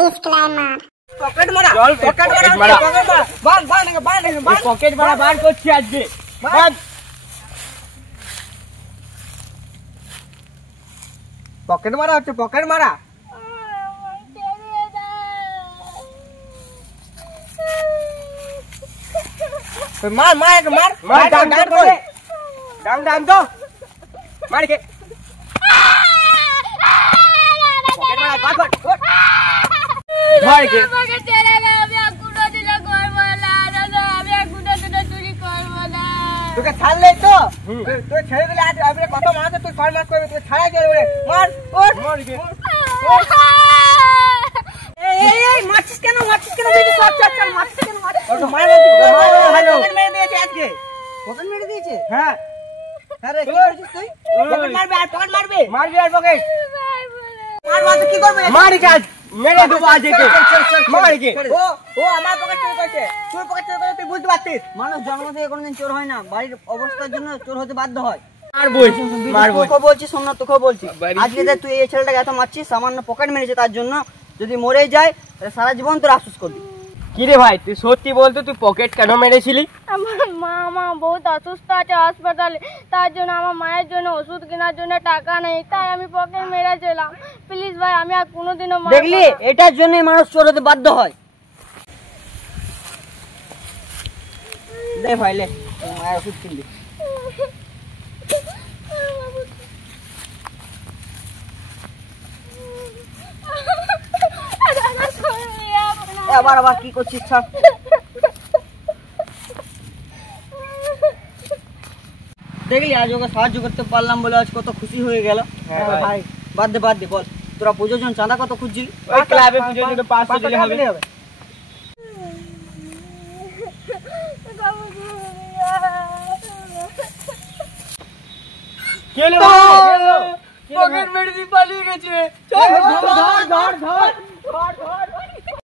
Disclaimer. Pocket মারা চল pocket pocket মারা মারা বান বান বান বান পকেট মারা বার করছি আজকে বান পকেট মারা হচ্ছে পকেট মারা মার মার মার মার ডাং ডাং করে ডাং ডাং তো মার কে পকেট মারা বার কর মার কে তোকে ছাড়লে তো তুই ছেড়ে দিলে আজ আমি কত মারতে তুই ছয় মাস করবি তুই ছাড়া চলবে মার ওর মার কে এই মারছিস কেন বেশি সব চল মারছিস কেন ওর মার হ্যালো মেরে দিয়েছে আজকে পকেট মেরে দিয়েছে হ্যাঁ আরে কি করছিস তুই পকেট মারবে আর পকেট মারবে মারবি আর পকেট মার মার কি করবে মার কাজ মেরে দেবো আজকে মার কে ও আমার পকেট চুরি করছে তুই পকেট চুরি করে তুই বুঝতে পারছিস মানুষ জন্ম থেকে কোনোদিন চোর হয় না, বাড়ির অবস্থার জন্য চোর হতে বাধ্য হয়। মারবো তোকে বলছি, শোন না, তোকে বলছি, আজকে যে তুই এই ছেলেটাকে এত মারছিস, সামান্য পকেট মেরেছে তার জন্য, যদি মরেই যায় তাহলে সারা জীবন তোর আফসোস করবি। কি রে ভাই তুই সত্যি বলতো তুই পকেট কেন মেরেছিলি? আমার মা বহুত অসুস্থ আছে হাসপাতালে, তার জন্য আমার মায়ের জন্য ওষুধ কেনার জন্য টাকা নেই, তাই আমি পকেট মেরেছিলাম। প্লিজ ভাই, আমি আর কোনোদিনও দেখলি, এটার জন্যই মানুষ চোর হতে বাধ্য হয়। দে ভাই, লে মায়ের ওষুধ কিনবি। আবার কি করছিস? ছাড়। দেখলি, আজ ওকে সাহায্য করতে পারলাম বলে আজ কত খুশি হয়ে গেল। ভাই বাদ দে বল, তোরা পুজোর জন্য চাঁদা কত খুঁজছিলি? ওই ক্লাবে পুজোর জন্য 500 দিলে হবে। কেন পকেট মেরে দিয়ে পালিয়ে গেছে। চল ধর